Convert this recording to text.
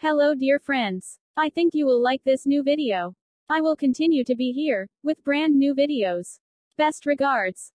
Hello dear friends. I think you will like this new video. I will continue to be here, with brand new videos. Best regards.